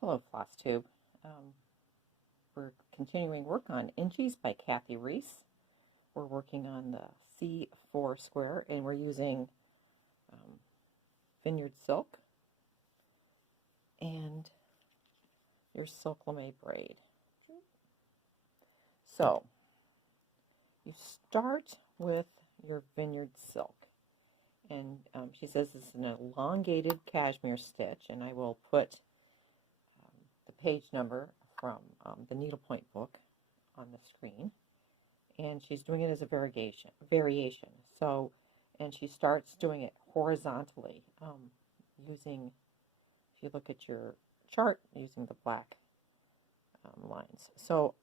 Hello, Flosstube. We're continuing work on Inchies by Rees. We're working on the C4 square, and we're using vineyard silk and your silk lame braid. So, you start with your vineyard silk, and she says it's an elongated cashmere stitch, and I will put the page number from the needlepoint book on the screen, and she's doing it as a variation. So, and she starts doing it horizontally, using, if you look at your chart, using the black lines. So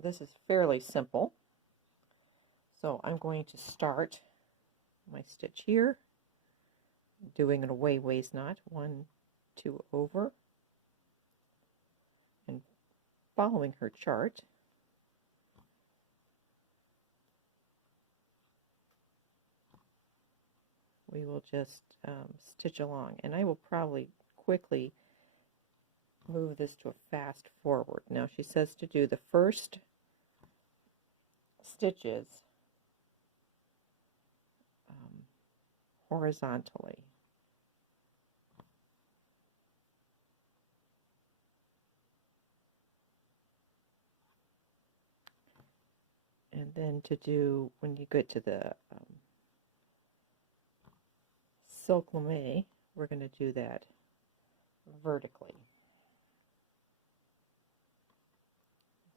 this is fairly simple. So I'm going to start my stitch here, doing an away waist knot, 1, 2 over, and following her chart. We will just stitch along, and I will probably quickly move this to a fast forward. Now she says to do the first stitches horizontally. And then to do, when you get to the silk lame, we're going to do that vertically.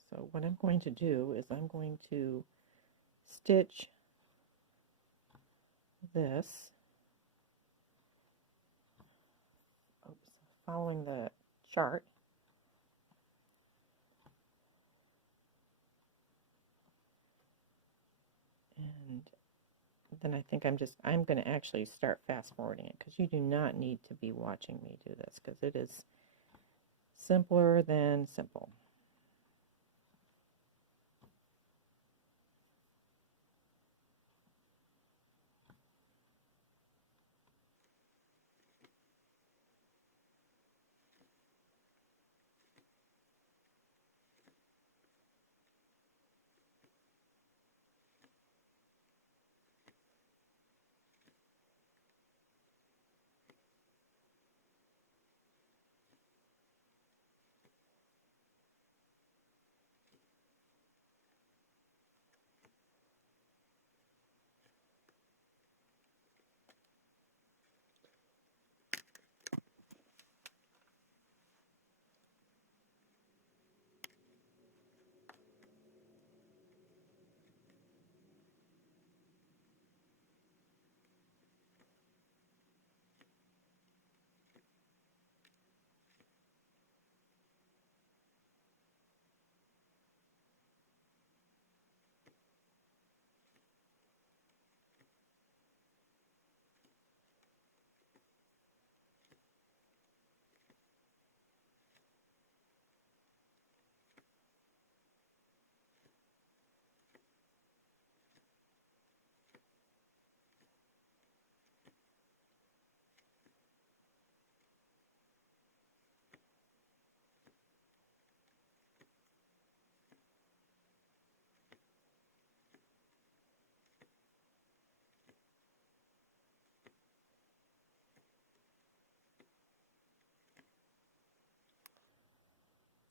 So what I'm going to do is I'm going to stitch this, following the chart, and then I think I'm going to actually start fast forwarding it, because you do not need to be watching me do this, because it is simpler than simple.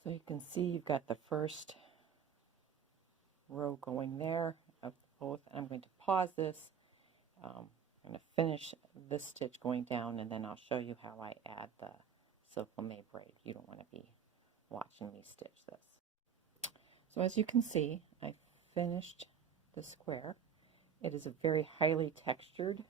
So you can see you've got the first row going there of both. I'm going to pause this. I'm going to finish this stitch going down, and then I'll show you how I add the silk lame braid. You don't want to be watching me stitch this. So as you can see, I finished the square. It is a very highly textured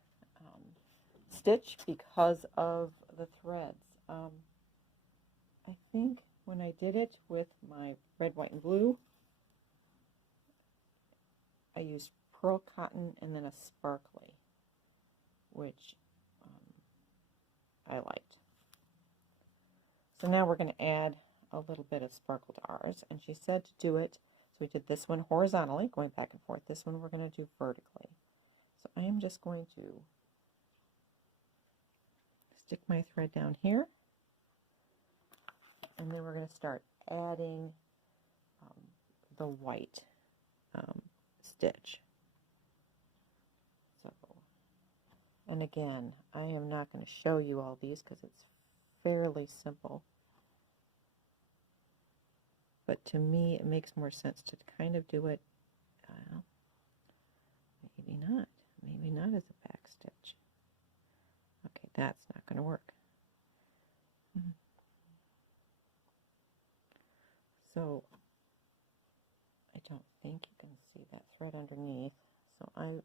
stitch because of the threads. I think when I did it with my red, white, and blue, I used pearl cotton and then a sparkly, which I liked. So now we're going to add a little bit of sparkle to ours, and she said to do it, so we did this one horizontally, going back and forth. This one we're going to do vertically. So I am just going to stick my thread down here, and then we're going to start adding the white stitch. So, and again, I am not going to show you all these because it's fairly simple. But to me, it makes more sense to kind of do it, maybe not as a back stitch. Okay, that's not going to work. So, I don't think you can see that thread underneath. So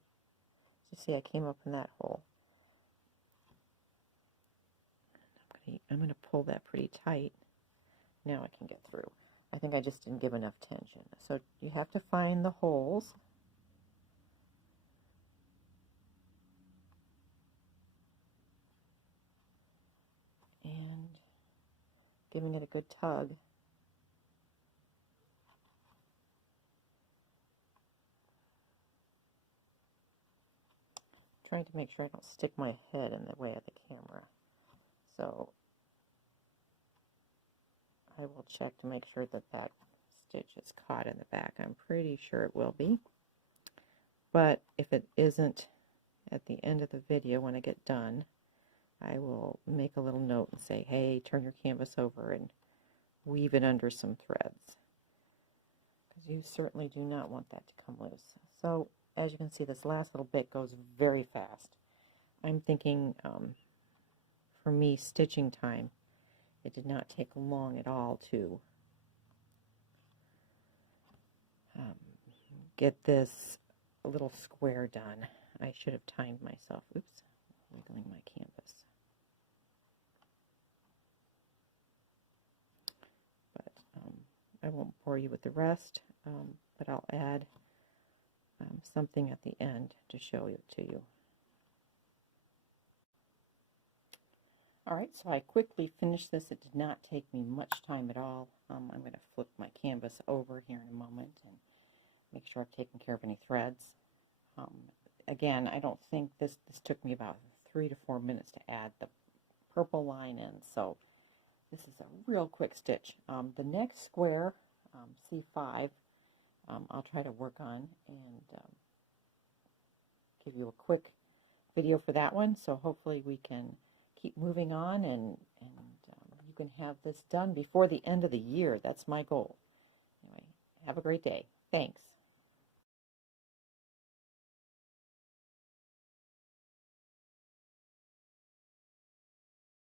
just see I came up in that hole. I'm going to pull that pretty tight. Now I can get through. I think I just didn't give enough tension. So you have to find the holes. And giving it a good tug. Trying to make sure I don't stick my head in the way of the camera. So I will check to make sure that that stitch is caught in the back. I'm pretty sure it will be. But if it isn't at the end of the video when I get done, I will make a little note and say, hey, turn your canvas over and weave it under some threads. Because you certainly do not want that to come loose. So as you can see, this last little bit goes very fast. I'm thinking, for me, stitching time, it did not take long at all to get this little square done. I should have timed myself. Oops, wiggling my canvas. But I won't bore you with the rest, but I'll add something at the end to show it to you. Alright, so I quickly finished this. It did not take me much time at all. I'm going to flip my canvas over here in a moment and make sure I've taken care of any threads. Again, I don't think this took me about 3 to 4 minutes to add the purple line in, so this is a real quick stitch. The next square, C5, I'll try to work on and give you a quick video for that one, so hopefully we can keep moving on and you can have this done before the end of the year. That's my goal. Anyway, have a great day. Thanks.